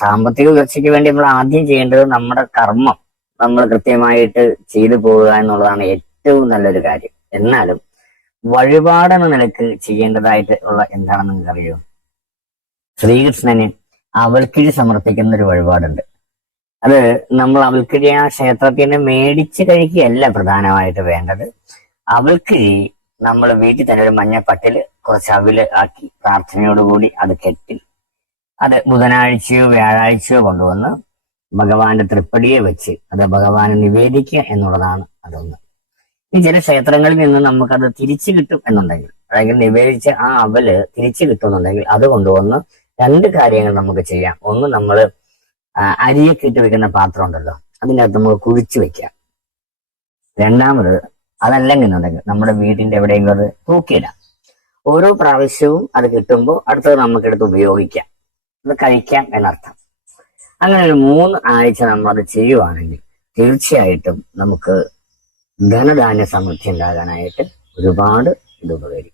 സാമ്പത്തിക ഉയർച്ചയ്ക്ക് വേണ്ടി നമ്മൾ ആദ്യം ചെയ്യേണ്ടത് നമ്മുടെ കർമ്മം നമ്മൾ കൃത്യമായിട്ട് ചെയ്തു പോവുക എന്നുള്ളതാണ് ഏറ്റവും നല്ലൊരു കാര്യം. എന്നാലും വഴിപാടെന്ന നിലക്ക് ചെയ്യേണ്ടതായിട്ട് ഉള്ള എന്താണെന്ന് നിങ്ങൾക്കറിയോ? ശ്രീകൃഷ്ണന് അവൽക്കിഴി സമർപ്പിക്കുന്ന ഒരു വഴിപാടുണ്ട്. അത് നമ്മൾ അവൽക്കിഴി ആ ക്ഷേത്രത്തിൽ നിന്ന് മേടിച്ച് കഴിക്കുകയല്ല പ്രധാനമായിട്ട് വേണ്ടത്. അവൽക്കിഴി നമ്മൾ വീട്ടിൽ തന്നെ ഒരു മഞ്ഞപ്പട്ടിൽ കുറച്ച് അവില് ആക്കി പ്രാർത്ഥനയോടുകൂടി അത് കെട്ടി അത് ബുധനാഴ്ചയോ വ്യാഴാഴ്ചയോ കൊണ്ടുവന്ന് ഭഗവാന്റെ തൃപ്പടിയെ വെച്ച് അത് ഭഗവാന് നിവേദിക്കുക എന്നുള്ളതാണ് അതൊന്ന്. ഈ ചില ക്ഷേത്രങ്ങളിൽ നിന്ന് നമുക്കത് തിരിച്ചു കിട്ടും എന്നുണ്ടെങ്കിൽ, അല്ലെങ്കിൽ നിവേദിച്ച ആ അവല് തിരിച്ചു കിട്ടുന്നുണ്ടെങ്കിൽ അത് കൊണ്ടുവന്ന് രണ്ട് കാര്യങ്ങൾ നമുക്ക് ചെയ്യാം. ഒന്ന്, നമ്മൾ അരിയൊക്കെ ഇട്ട് വെക്കുന്ന പാത്രം ഉണ്ടല്ലോ, അതിൻ്റെ അകത്ത് നമുക്ക് കുഴിച്ചു വെക്കാം. രണ്ടാമത്, അതല്ലെന്നുണ്ടെങ്കിൽ നമ്മുടെ വീടിന്റെ എവിടെയെങ്കിലും അത് തൂക്കിയിടാം. ഓരോ പ്രാവശ്യവും അത് കിട്ടുമ്പോൾ അടുത്തത് നമുക്കെടുത്ത് ഉപയോഗിക്കാം, അത് കഴിക്കാം എന്നർത്ഥം. അങ്ങനെ ഒരു 3 ആഴ്ച നമ്മൾ അത് ചെയ്യുവാണെങ്കിൽ തീർച്ചയായിട്ടും നമുക്ക് ധനധാന്യ സമൃദ്ധി ഉണ്ടാകാനായിട്ട് ഒരുപാട് ഇത് ഉപകരിക്കും.